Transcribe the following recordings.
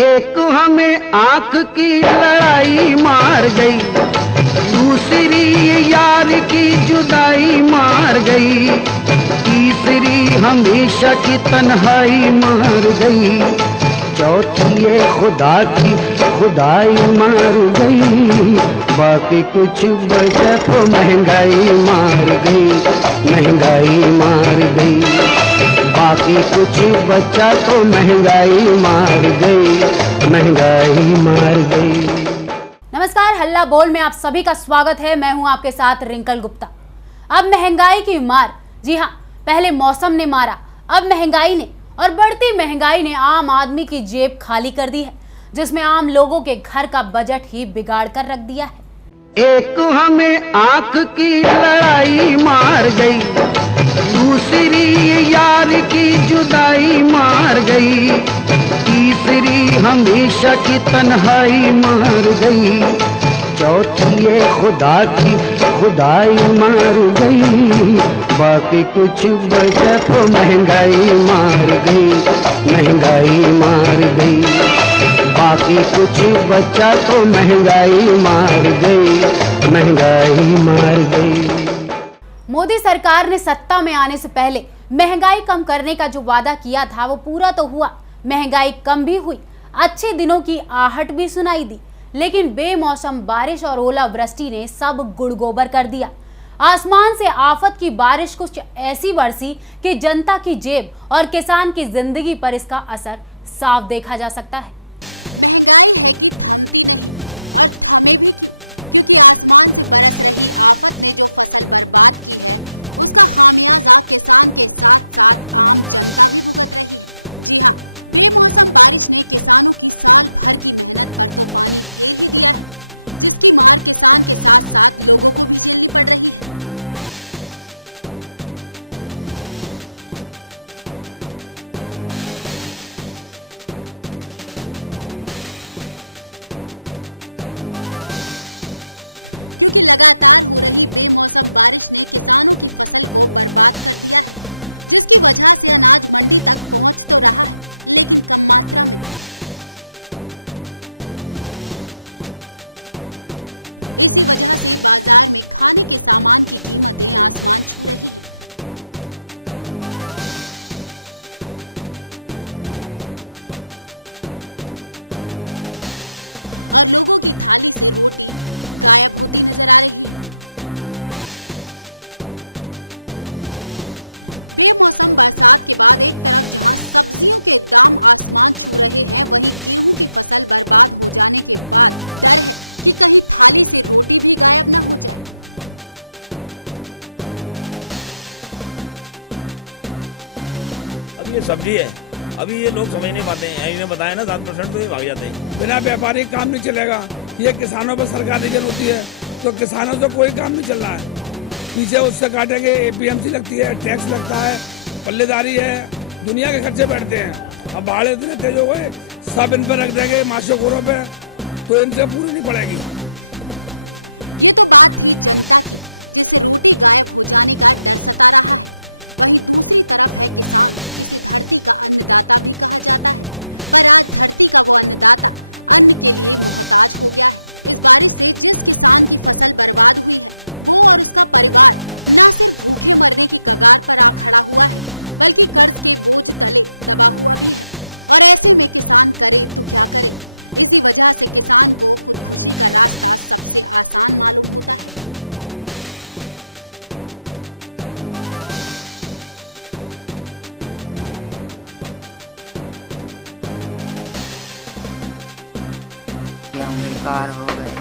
एक हमें आंख की लड़ाई मार गई, दूसरी यार की जुदाई मार गई, तीसरी हमेशा की तन्हाई मार गई, चौथी ये खुदा की खुदाई मार गई, बाकी कुछ बचा तो महंगाई मार गई, महंगाई मार गई, बाकी कुछ बचा तो महंगाई मार गई, महंगाई मार गई। नमस्कार, हल्ला बोल में आप सभी का स्वागत है। मैं हूं आपके साथ रिंकल गुप्ता। अब महंगाई की मार, जी हां, पहले मौसम ने मारा, अब महंगाई ने, और बढ़ती महंगाई ने आम आदमी की जेब खाली कर दी है, जिसमें आम लोगों के घर का बजट ही बिगाड़ कर रख दिया है। एक हमें आंख की लड़ाई मार गई, दूसरी यार की जुदाई मार गई, तीसरी हमेशा की तन्हाई मार गई, चौथी ये खुदा की खुदाई मार गई, बाकी कुछ बचा तो महंगाई मार गई, महंगाई मार गई, बाकी कुछ बचा तो महंगाई मार गई, महंगाई मार गई। मोदी सरकार ने सत्ता में आने से पहले महंगाई कम करने का जो वादा किया था वो पूरा तो हुआ, महंगाई कम भी हुई, अच्छे दिनों की आहट भी सुनाई दी, लेकिन बेमौसम बारिश और ओलावृष्टि ने सब गुड़गोबर कर दिया। आसमान से आफत की बारिश कुछ ऐसी बरसी कि जनता की जेब और किसान की जिंदगी पर इसका असर साफ देखा जा सकता है। महंगाई है कि थमती नहीं, और थमे भी क्यों? क्योंकि आसमान से बरस रही आफत ने जो फसल बर्बाद की है, उसका खामियाजा किसान के साथ साथ आम जनता भी भुगत रही है। जी हाँ, बेमौसम बारिश ने किसानों की साल भर की मेहनत पर तो पानी फेर ही दिया है, जिसकी मार किसान के साथ साथ लोगों को भी झेलनी पड़ रही है। क्योंकि लगातार हो रही बेमौसम बारिश ने किसानों की फसल को बर्बाद कर दिया है, जिसकी वजह से अनाज मंडी तक पहुंच तो रहा है, लेकिन कम मात्रा में। इसी वजह से बाजार में खाने के सामान की कीमतें आसमान छू रही हैं। और लोगों की थाली से रोटी गायब होती नजर आ रही है। बेमौसम बरसात के बाद एक तरफ जहां सब्जियों के दाम आसमान छू रहे हैं, वहीं गेहूं की फसल बर्बाद हो जाने के बाद डर है कि कहीं थाली से रोटी भी गायब न हो जाए। अब ये सब्जी है, अभी ये लोग समझ नहीं पाते हैं। इन्हें बताया ना 7% तो ये भाग जाते हैं। बिना व्यापारी काम नहीं चलेगा। ये किसानों पर सरकार रीजन होती है, तो किसानों से कोई काम नहीं चल रहा है। पीछे उससे काटेंगे, एपीएमसी लगती है, टैक्स लगता है, पल्लेदारी है, दुनिया के खर्चे बैठते हैं। अब भाड़े इतने तेज हो गए, सब इन पर रख देंगे माशोखोरों पे, तो इनसे पूरी नहीं पड़ेगी। ये तो बात थी जनता की, जिसे रोटी गायब हो जाने का डर सता रहा है। वहीं दूसरी तरफ है किसान, जिसे धरती का अन्नदाता भी कहा जाता है, पर आज धरती का वो अन्नदाता अन्न के लिए मोहताज हो गया है। इस बारिश से जिस किसान की फसल बर्बाद हुई है, वो और उसका परिवार न सिर्फ भूखे मरने की कगार पर आ खड़ा हुआ है, बल्कि कर्ज के बोझ तले दबा हुआ भी है। और ऐसे में किसान करे तो क्या करे? इसी वजह से किसान को खुदकुशी का रास्ता सबसे आसान मालूम होता है। गेहूँ बेकार हो गए,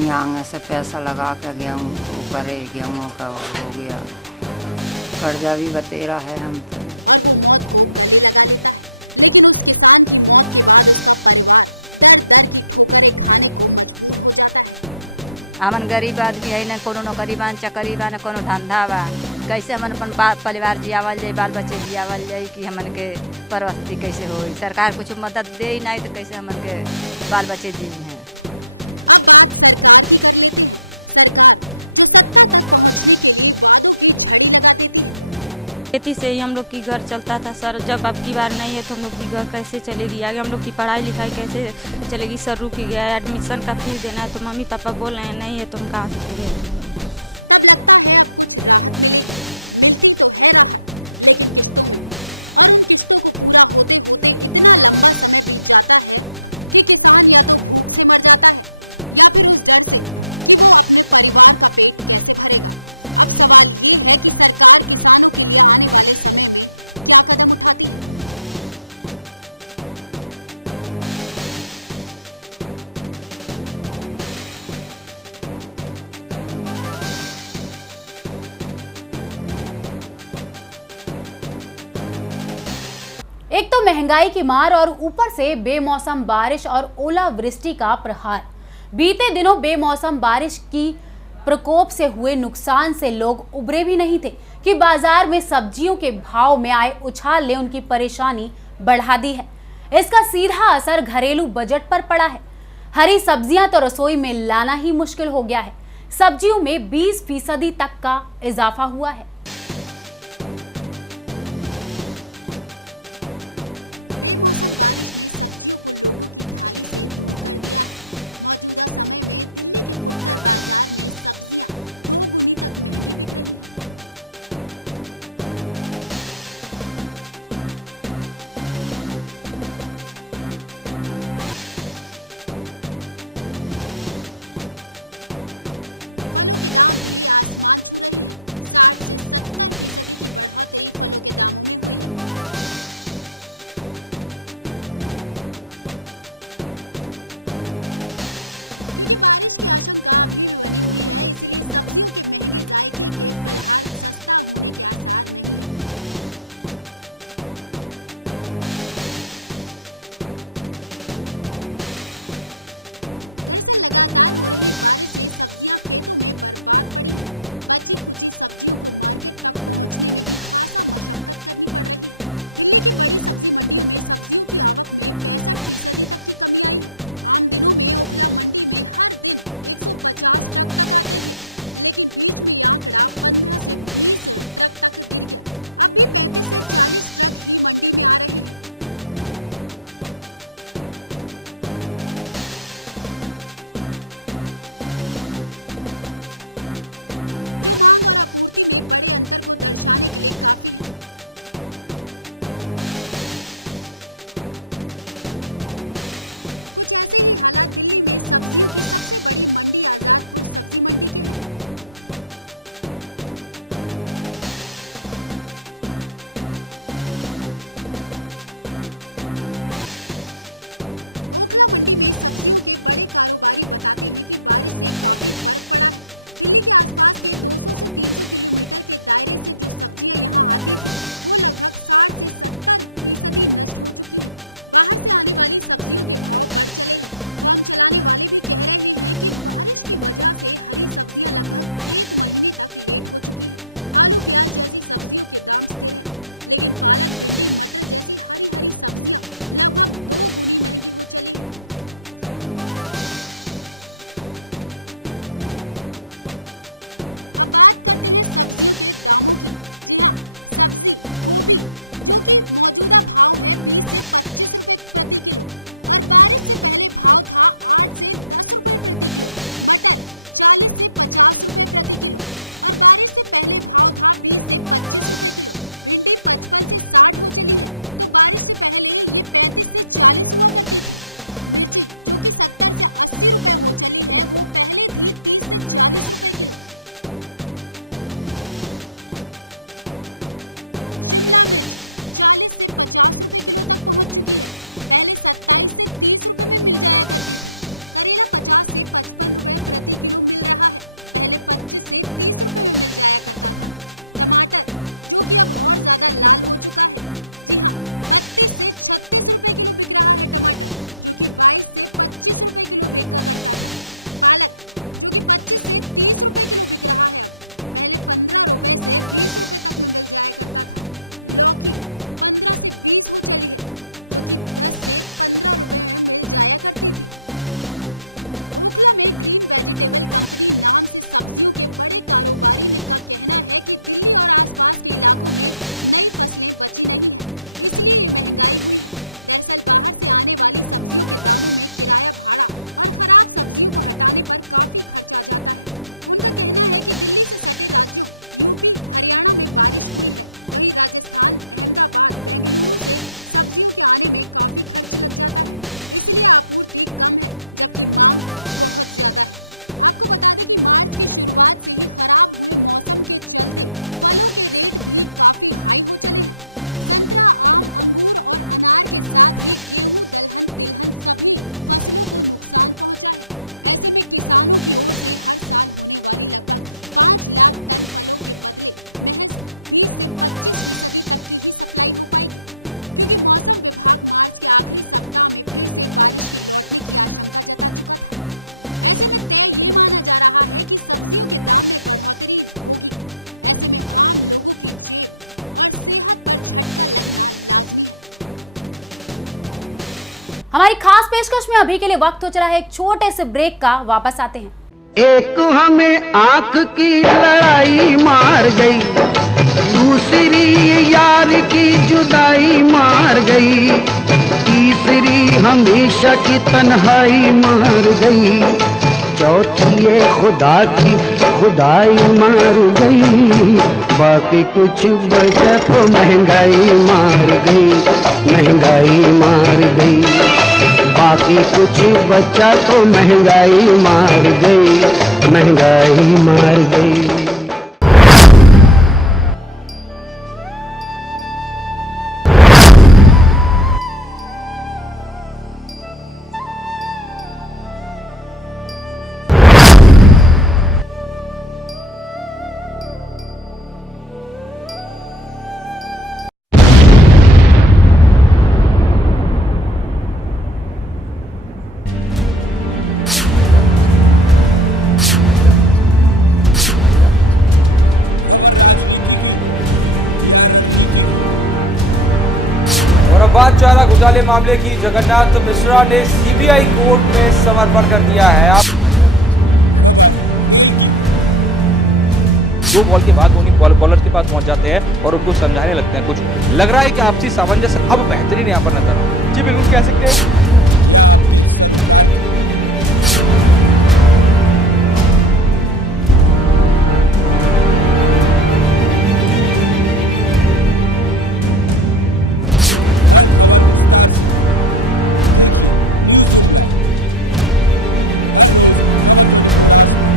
यहाँ से पैसा लगा कर गेहूँ करे, गेहूँ का हो गया, कर्जा भी बतेरा है हम तो। और वो मौत को गले लगा लेता है, लेकिन उस किसान की मौत के बाद उसका परिवार दर दर की ठोकरें खाने को मजबूर हो जाता है। हमन गरीब आदमी है, न कोनो नौकरी बा, चाकरी बा, न कोनो धंधा बा, कैसे हमन अपन परिवार जियावल जाए, बाल बच्चे जियावल जाए, कि हमन के परवस्ती कैसे हो? सरकार कुछ मदद दे ही नहीं तो कैसे हमन के बाल बच्चे जी हैं। अब बात सरकार की कर लेते हैं। सरकार जो सत्ता तक पहुंचने के लिए वादों की झड़ी लगा देती है। खेती से ही हम लोग की घर चलता था सर। जब अब की बार नहीं है तो हम लोग की घर कैसे चलेगी, आगे हम लोग की पढ़ाई लिखाई कैसे चलेगी सर। रुक गया है, एडमिशन का फीस देना है तो मम्मी पापा बोल रहे हैं नहीं है तो हम कहाँ से देंगे। तब लगता है अब कुछ राहत मिलेगी। मिलती तो है राहत, लेकिन किस्तों में, और उन किस्तों को पूरा होते होते इतना लंबा समय बीत जाता है कि किसान या तो भूख से मर जाता है या फिर उस डर से कि वो अपने परिवार का पेट कैसे भरेगा। अब सवाल ये है कि सरकार किसानों के लिए आने वाले समय में क्या कदम उठाती है। एक तो महंगाई की मार और ऊपर से बेमौसम बारिश और ओलावृष्टि का प्रहार। बीते दिनों बेमौसम बारिश की प्रकोप से हुए नुकसान से लोग उबरे भी नहीं थे कि बाजार में सब्जियों के भाव में आए उछाल ने उनकी परेशानी बढ़ा दी है। इसका सीधा असर घरेलू बजट पर पड़ा है। हरी सब्जियां तो रसोई में लाना ही मुश्किल हो गया है। सब्जियों में 20% तक का इजाफा हुआ है। बेमौसम बारिश ने सब्जियों को लोगों की थाली से दूर कर दिया है। मौजूदा समय में दिल्ली के फुटकर बाजार में सब्जियां 2 गुनी तक महंगी बिक रही हैं। फलों के दाम भी आसमान छू रहे हैं। 60 से 70% की बढ़ोतरी फलों के दामों में हुई है। क्योंकि बारिश की आशंका अभी भी बनी हुई है, इसलिए सब्जियों के महंगे जायके के फिलहाल सस्ता होने के आसार नहीं है। दरअसल लगातार हो रही बारिश से सब्जियां खेतों में बर्बाद पड़ी हैं। बची खुची सब्जियों को मार्केट तक पहुंचने में भी खासा मशक्कत करनी पड़ रही है। दिल्ली की बड़ी सब्जी मंडियों में सब्जियों की आवक में 65% तक की कमी आई है। आम दिनों में ओखला मंडी में हर दिन 150 ट्रक तक आते थे, लेकिन बीच में ये आंकड़ा 15 से 20 ट्रक तक गिर गया। अब भी 35 से 40 ट्रक ही मंडी में आ रहे हैं। जो मांग और आपूर्ति में बड़े अंतर को दर्शाने के लिए काफी है। कुछ ऐसे ही हालात दिल्ली में सब्जियों की सबसे बड़ी मंडी आजादपुर सब्जी मंडी के हैं। ओखला मंडी में सब्जियों के बड़े कारोबारी बताते हैं कि बारिश से काफी फर्क पड़ा है। दिल्ली के आसपास के 200 से 300 किलोमीटर के दायरे से जो सब्जियां यहां आती थी, वो लगभग 60 से 70% नष्ट हो चुकी हैं। बाहर से आने वाली सब्जियों के भाव बढ़ चले हैं। फर्म चलाने वाले भी कह रहे हैं कि बारिश की वजह से हरी सब्जियां लगभग 1 महीने तक लेट हो चुकी है। आलू प्याज जैसी सब्जियों के दाम स्थिर है, लेकिन पालक भिंडी मटर जैसी हरी सब्जियां लगभग 2 गुनी महंगी हो चली है। अब बात करते हैं सब्जियों के दामों की। जी हाँ, सब्जी गोभी जो कि मौजूदा भाव है 20 से 25 रुपए प्रति किलो और बारिश से पहले भाव था 8 से 10 रुपए प्रति किलो। मटर 40 से 50 रुपए प्रति किलो और बारिश से पहले भाव था 20 से 25 रुपए किलो। भिंडी 55 से 60 हो चली है, तो बारिश से पहले ये 35 से 40 हुआ करती थी। मिर्ची जो कि 70 से 80 रुपए हो चली है, वो पहले थी 30 से 40 रुपए किलो। शिमला मिर्च 40 से 50 रुपए किलो तक पहुंच चुकी है, पहले 27 से 30 रुपए में मिल जाया करती थी। करेला 50 से 55 रुपए प्रति किलो मिल रहा है, पहले 25 से 30 रुपए में मिल जाया करता था। टमाटर जो कि अब और ज्यादा लाल हो चुका है, जी हाँ, 32 से 36 रुपए किलो बिक रहा है टमाटर, जो कि 22 से 25 रुपए किलो बिका करता था। पालक जो कि 25 से 30 रुपए किलो बिक रहा है, अब पहले 15 रुपए से 20 रुपए तक में मिल जाया करता था। लौकी 15 से 20 हो चली है, जो कि 10 से 15 रुपए में मिल जाया करती थी। ओखला में ग्रीन वेजिटेबल कंपनी नाम से सब्जियों के बड़े कारोबारी ने का कहना है कि दिल्ली और आसपास के इलाकों में नई फसलें बची नहीं हैं, इसलिए ये महंगाई हुई है। दरअसल बाहर से आने वाली सब्जियों के दामों में किराया भाड़ा और खराब सब्जियों को हटाने पर काफी खर्च आ जाता है। उनका कहना है कि दिल्ली से सटे राज्यों यूपी, हरियाणा में बारिश हुई है, वहीं राजस्थान, अहमदाबाद, बेंगलुरु से सब्जियों के आने में काफी खर्च लग जाता है, इसलिए आपूर्ति कम है जबकि मांग बहुत ज्यादा है। आपको बता दें कि मार्च की शुरुआत से ही खराब हुए मौसम के चलते फलों के रेट भी काफी हाई हो चले हैं। संतरा, आम, अंगूर और अनार के साथ ही गेहूं, दलहन, तिलहन सभी फसलों को नुकसान पहुंचा है। ऐसे में किसानों की ओर से हर साल होने वाली लगभग 5 लाख टन फलों के बदले महज 20 से 25% तक की ही सप्लाई हो पाएगी, क्योंकि मौसम विभाग मार्च के आखिरी सप्ताह में फिर से बारिश की लौटने की आशंका जता चुका था। ऐसे में तय ये माना जा रहा है कि सब्जियों के दाम में बढ़ोतरी होगी। ऐसे में आम लोगों की जेब और सेहत पर झटका लगना लाजमी है। हमारी खास पेशकश में अभी के लिए वक्त हो चला है एक छोटे से ब्रेक का, वापस आते हैं। एक हमें आंख की लड़ाई मार गई, दूसरी यार की जुदाई मार गई, तीसरी हमेशा की तन्हाई मार गई, चौथी ये खुदा की खुदाई मार गई, बाकी कुछ बचा तो महंगाई मार गई, महंगाई मार गई, बाकी कुछ बचा तो महंगाई मार गई, महंगाई मार गई। खबर राजनीति की हो या रणनीति की। और अब बात चारा घोटाले मामले की। जगन्नाथ मिश्रा ने सीबीआई कोर्ट में समर्पण कर दिया है। आप खबर खेल की हो। 2 बॉल के बाद धोनी बॉलर के पास पहुंच जाते हैं और उनको समझाने लगते हैं। कुछ लग रहा है कि आपसी सामंजस्य अब बेहतरीन यहाँ पर नजर। जी बिल्कुल कह सकते हैं। या आपके सरोकार की। हर खबर विस्तार से देखिए न्यूज रूम लाइव हर रोज खबर 24 आवर्स पर।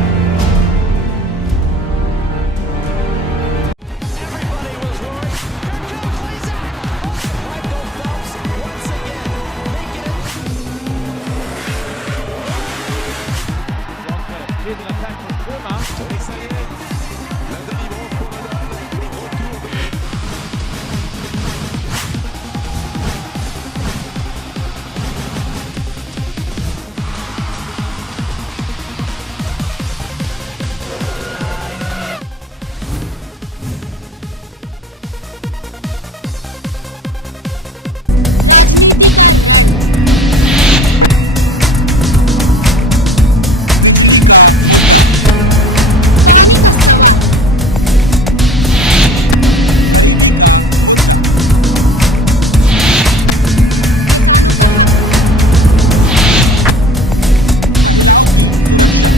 राजनीति का रण, बिजली का मुद्दा, पानी का सवाल, गरीबी का मुद्दा, किसानों का हक, महिलाओं की सुरक्षा,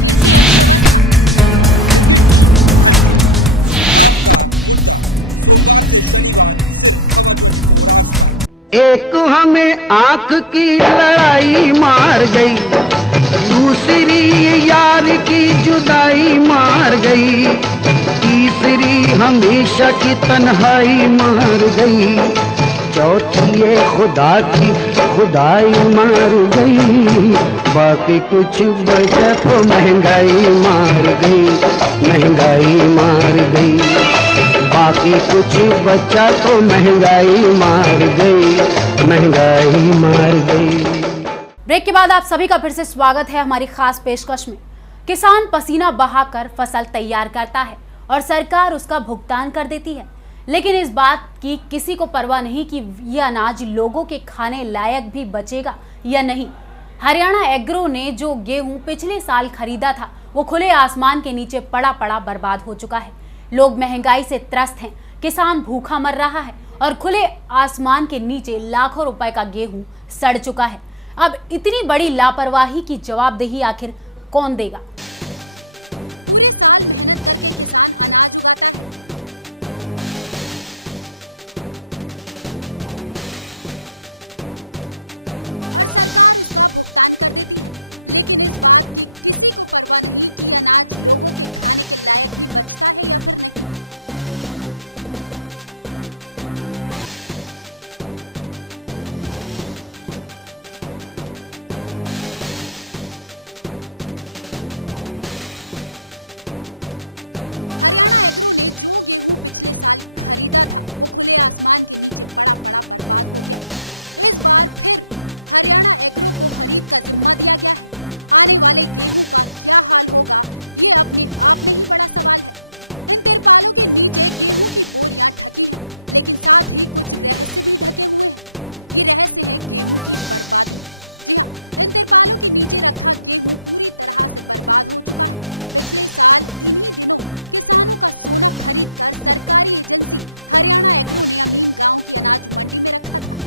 गिरती अर्थव्यवस्था, क्रिकेट की हल्की। आपका मुद्दा सोमवार से शनिवार सिर्फ खबर 24 आवर्स पर। एक हमें आंख की लड़ाई मार गई, दूसरी यार की जुदाई मार गई, तीसरी हमेशा की तन्हाई मार गई, चौथी ये खुदा की खुदाई मार गई, बाकी कुछ बचा तो महंगाई मार गई, महंगाई मार गई, बाकी कुछ बचा तो महंगाई मार गई, महंगाई मार गई। ब्रेक के बाद आप सभी का फिर से स्वागत है हमारी खास पेशकश में। किसान पसीना बहाकर फसल तैयार करता है और सरकार उसका भुगतान कर देती है, लेकिन इस बात की किसी को परवाह नहीं कि यह अनाज लोगों के खाने लायक भी बचेगा या नहीं। हरियाणा एग्रो ने जो गेहूं पिछले साल खरीदा था वो खुले आसमान के नीचे पड़ा पड़ा बर्बाद हो चुका है। लोग महंगाई से त्रस्त हैं, किसान भूखा मर रहा है और खुले आसमान के नीचे लाखों रुपए का गेहूं सड़ चुका है। अब इतनी बड़ी लापरवाही की जवाबदेही आखिर कौन देगा? पूरे साल मेहनत करके किसान अनाज उगाता है, और सरकार उसका भुगतान कर देती है, लेकिन इस बात की किसी को परवाह नहीं कि अनाज लोगों के खाने के लायक भी बचता है या फिर नहीं। हरियाणा एग्रो ने जो गेहूं पिछले साल खरीदा था वो खुले आसमान के नीचे पड़ा पड़ा बर्बाद हो गया। इस बार फिर हरियाणा एग्रो को खरीद का जिम्मा दिया गया है। आने वाले गेहूं का क्या हाल होगा ये अपने आप में ही बड़ा सवाल है। इन तिरपालों के नीचे गेहूं की बोरियां ढकी हैं, लेकिन साथ ही कुछ रहस्य भी ढके हुए हैं। ये रहस्य है गेहूं की बर्बादी। जी हाँ, इन तिरपालों के नीचे रखा गेहूं पूरी तरह से बर्बाद हो चुका है। पिछले साल इन्हीं दिनों किसानों का सोना खरीदकर सरकारी एजेंसी हरियाणा एग्रो ने अमीन गांव की अनाज मंडी में रखा था।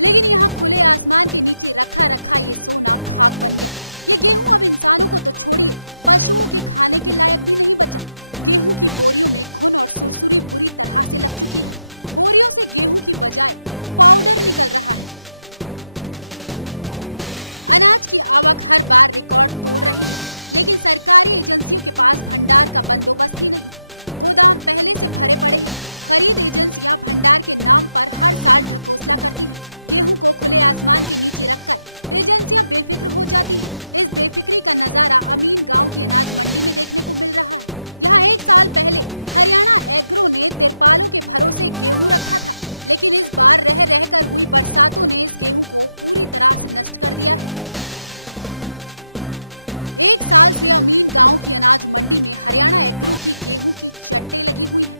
लेकिन यहाँ खुले आसमान के नीचे रखा ये सोना खाक बन गया। ये गेहूं अब इंसानों को तो छोड़िए, पशुओं के खाने के लायक भी नहीं बचा। गेहूं की बोरियों में घुन और सुरसुरी बुरी तरह से लग चुकी है। बोरियों से गेहूं की बजाय पाउडर निकल रहा है। अनाज की आवक हर बार रिकॉर्ड तोड़ रही है, लेकिन सरकारी एजेंसियों के पास भंडार का बंदोबस्त ही नहीं। गोदाम पहले से भरे पड़े हैं। खरीद एजेंसियां भंडार के नाम पर हर साल ढकोसला करती हैं। गेहूं को खुले आसमान के नीचे रखकर एजेंसियां बेफिक्र हो जाती हैं। इस बेफिक्री का नजारा अमीन गांव की अनाज मंडी में देखने को मिल रहा है। यहाँ 1 साल पहले हरियाणा एग्रो ने तिरपालों के भरोसे गेहूं रखा था, लेकिन इस बार रह रहकर हुई बरसातों ने इस गेहूं को पूरी तरह से नष्ट कर दिया है। 1 साल से अमीन गांव की अनाज मंडी में हरियाणा एग्रो की गेहूं की चट्टें लगी हुई हैं,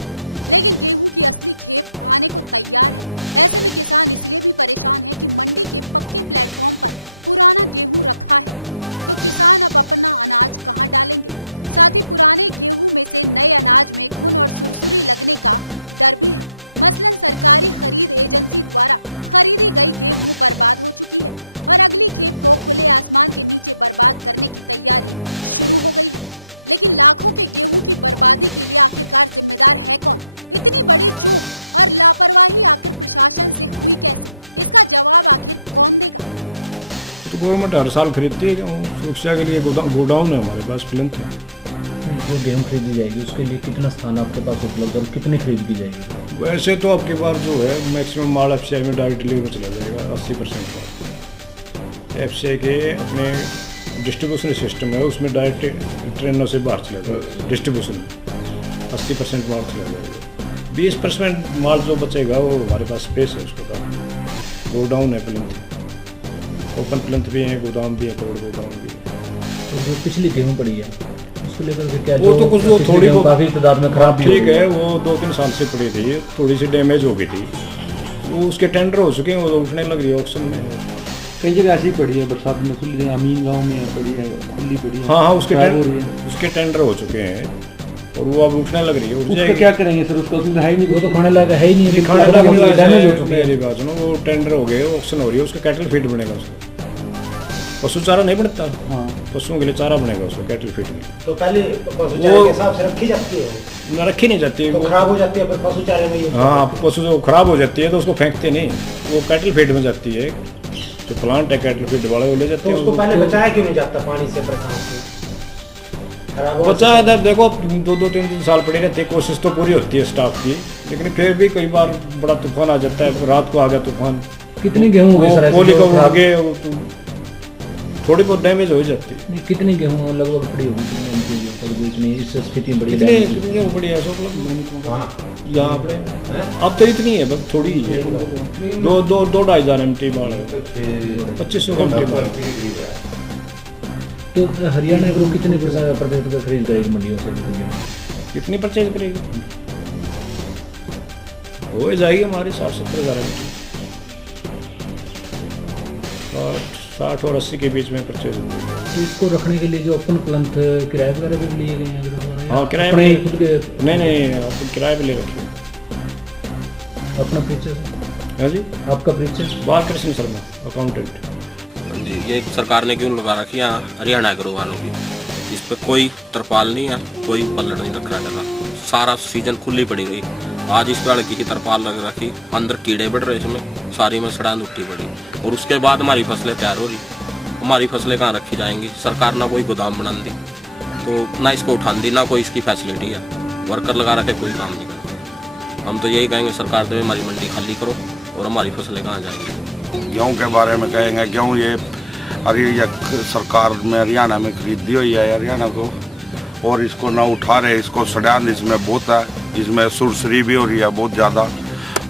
लेकिन गेहूं की असली खेप आने को तैयार है। ऐसे में किसान इसलिए भी परेशान है कि मंडी के पक्के प्लेटफॉर्म पर पुराना गेहूं रखा है, तो किसान अब अपना अनाज कहां डालेंगे। साथ ही पुराने गेहूं में से नए अनाज में घुन और सुरसुरी लगने का डर भी है। मसलन सरकारी खरीद एजेंसी द्वारा खरीदी गई गेहूं बर्बाद हो चुकी है और अगली खेप को खुले आसमान के नीचे बर्बाद करने की तैयारी शुरू हो गई है। लेकिन लाखों के गेहूं की बर्बादी के लिए आखिरकार जिम्मेदार है कौन? इतनी बड़ी चूक और लापरवाही आखिर प्रशासन से हुई कैसे? इसका जवाब आखिर कौन देगा? तो गवर्नमेंट हर साल खरीदती है गेहूँ, सुरक्षा के लिए गोडाउन है हमारे पास, प्लिंथ है। जो गेहूँ खरीदी जाएगी उसके लिए कितना स्थान आपके पास उपलब्ध है और कितनी खरीद की जाएगी? वैसे तो आपके पास जो है मैक्सिमम माल एफसीआई में डायरेक्ट डिलीवर चला जाएगा। 80% माल एफसीआई के अपने डिस्ट्रीब्यूशन सिस्टम है, उसमें डायरेक्ट ट्रेनों से बाहर चला जाएगा। डिस्ट्रीब्यूशन 80% माल चला जाएगा। 20% माल जो बचेगा वो हमारे पास स्पेस है, उसको का गोडाउन है, प्लिंथ ओपन प्लिंथ भी है, गोदाम भी है, कोल्ड गोदाम भी है। तो जो पिछली गेहूँ पड़ी है उसको लेकर के क्या वो तो कुछ वो थोड़ी काफ़ी तादाद में खराब ठीक है, वो 2-3 साल से पड़ी थी, थोड़ी सी डैमेज हो गई थी, वो उसके टेंडर हो चुके हैं, वो उठने लग रही है ऑक्शन में। कई जगह ऐसी पड़ी है, बरसात में खुली, अमीन गांव में पड़ी है, खुली पड़ी है। हाँ, उसके टेंडर हो चुके हैं और वो अब उठने लग रही है। उसका क्या करेंगे सर? उसका है ही नहीं, वो तो खाने लायक है ही नहीं, खाने लायक डैमेज हो चुकी है। मेरी बात सुनो, वो टेंडर हो गए, ऑक्शन हो रही है, उसका कैटल फीड बनेगा। उसका पशु चारा नहीं बनता, हाँ, पशुओं के लिए चारा बनेगा उसका कैटल फीड में। तो पहले पशु चारे के हिसाब से रखी जाती है, न रखी नहीं जाती, तो खराब हो जाती है, फिर पशु चारे में। हाँ, पशु जो खराब हो जाती है तो उसको फेंकते नहीं, वो कैटल फीड में जाती है। जो प्लांट है कैटल फीड वाले वो ले जाते हैं। उसको पहले बचाया क्यों नहीं जाता पानी से, बरसात से? बचा इधर देखो 2-3 साल पड़ी रहती है, कोशिश तो पूरी होती है स्टाफ की, लेकिन फिर भी कई बार बड़ा तूफान आ जाता है। रात को आ गया तूफान, कितनी गेहूँ हो गई सर? होली को उड़ गए, थोड़ी बहुत डैमेज हो जाती है। नहीं, कितनी गेहूँ लगभग पड़ी होगी, कितने एमकेजी तक जो इतनी इस स्थिति में बड़ी कितने damage हुई? गेहूँ पड़ी है यहाँ पे? अब तो इतनी है, बस थोड़ी ही है। 2,500 MT बाढ़ है, 2500 MT बाढ़। तो हरियाणा एग्रो कितने प्रतिशत का खरीद करेगी मंडियों से? कितनी परचेज करेगी? हो जाएगी हमारी 60-70 हज़ार 60 और 80 के बीच में परचेज होगी। तो इसको रखने के लिए जो ओपन प्लंथ किराए वगैरह भी लिए गए हैं? हाँ, किराए अपने पे खुद के नहीं अपन किराए पे ले रखिए। अपना परिचय? हाँ जी, आपका परिचय? बालकृष्ण शर्मा, अकाउंटेंट जी। ये सरकार ने क्यों लगा रखी है हरियाणा एग्रो वालों की? इस पे कोई तरपाल नहीं है, कोई पल्लड़ नहीं रख रहा जगह, सारा सीजन खुली पड़ी रही। आज इस पे लड़की की तरपाल लग रखी, अंदर कीड़े बढ़ रहे इसमें, सारी में सड़ान उठी पड़ी, और उसके बाद हमारी फसलें तैयार हो रही। हमारी फसलें कहाँ रखी जाएंगी? सरकार ना कोई गोदाम बना दी, तो ना इसको उठा दी, ना कोई इसकी फैसिलिटी है, वर्कर लगा रखे कोई काम नहीं करता। हम तो यही कहेंगे सरकार तो हमारी मंडी खाली करो, और हमारी फसलें कहाँ जाएंगी? गेहूँ के बारे में कहेंगे, गेहूँ ये सरकार में हरियाणा में खरीदी हुई है हरियाणा को, और इसको ना उठा रहे, इसको सड़ान इसमें बहुत है, इसमें सुरसरी भी हो रही है बहुत ज़्यादा,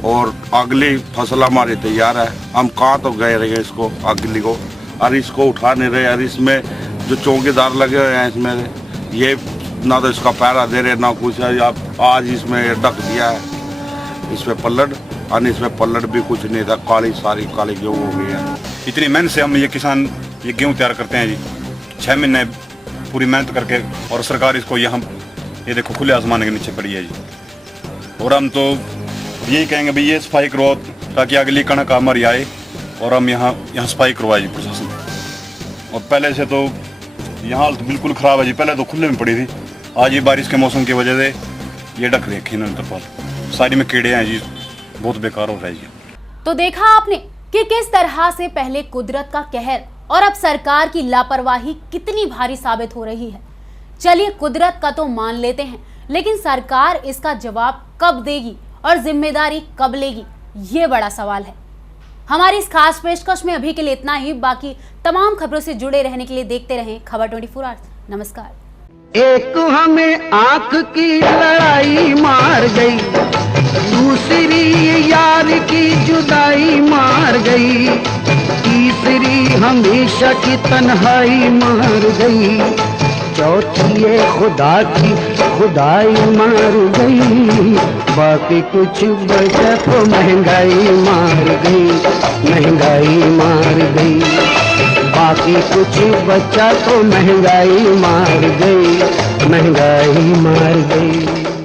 और अगली फसल हमारी तैयार है, हम कहाँ तो गए रहे इसको अगली को, और इसको उठा नहीं रहे। और इसमें जो चौकीदार लगे हुए हैं इसमें, ये ना तो इसका पैरा दे रहे ना कुछ है। आज इसमें ढक दिया है, इसमें पल्लड़, और इसमें पल्लड़ भी कुछ नहीं था, काली सारी काली गेहूँ हो गई है। इतनी मेहनत से हम ये किसान ये गेहूँ तैयार करते हैं जी, 6 महीने पूरी मेहनत करके, और सरकार इसको यहाँ ये देखो खुले आसमान के नीचे पड़ी है जी। और हम तो यही कहेंगे भाई ये सफाई करवाओ, ताकि अगली कणक हमारी आए, और हम यहाँ सफाई करवाए जी प्रशासन। और पहले से तो यहाँ हालत बिल्कुल ख़राब है जी, पहले तो खुले में पड़ी थी, आज ये बारिश के मौसम की वजह से ये ढक रखी इन्होंने तरपाल, सारी में कीड़े हैं जी, बहुत बेकार हो रहा है जी। तो देखा आपने कि किस तरह से पहले कुदरत का कहर और अब सरकार की लापरवाही कितनी भारी साबित हो रही है। चलिए कुदरत का तो मान लेते हैं, लेकिन सरकार इसका जवाब कब देगी और जिम्मेदारी कब लेगी, ये बड़ा सवाल है। हमारी इस खास पेशकश में अभी के लिए इतना ही। बाकी तमाम खबरों से जुड़े रहने के लिए देखते रहें खबर 24 आवर्स। नमस्कार। एक हमें आंख की लड़ाई मार गई, दूसरी यार की जुदाई मार गई, तीसरी हमेशा की तन्हाई मार गई, चौथी ये खुदा की खुदाई मार गई, बाकी कुछ बचा तो महंगाई मार गई, महंगाई मार गई, बाकी कुछ बचा तो महंगाई मार गई, महंगाई मार गई।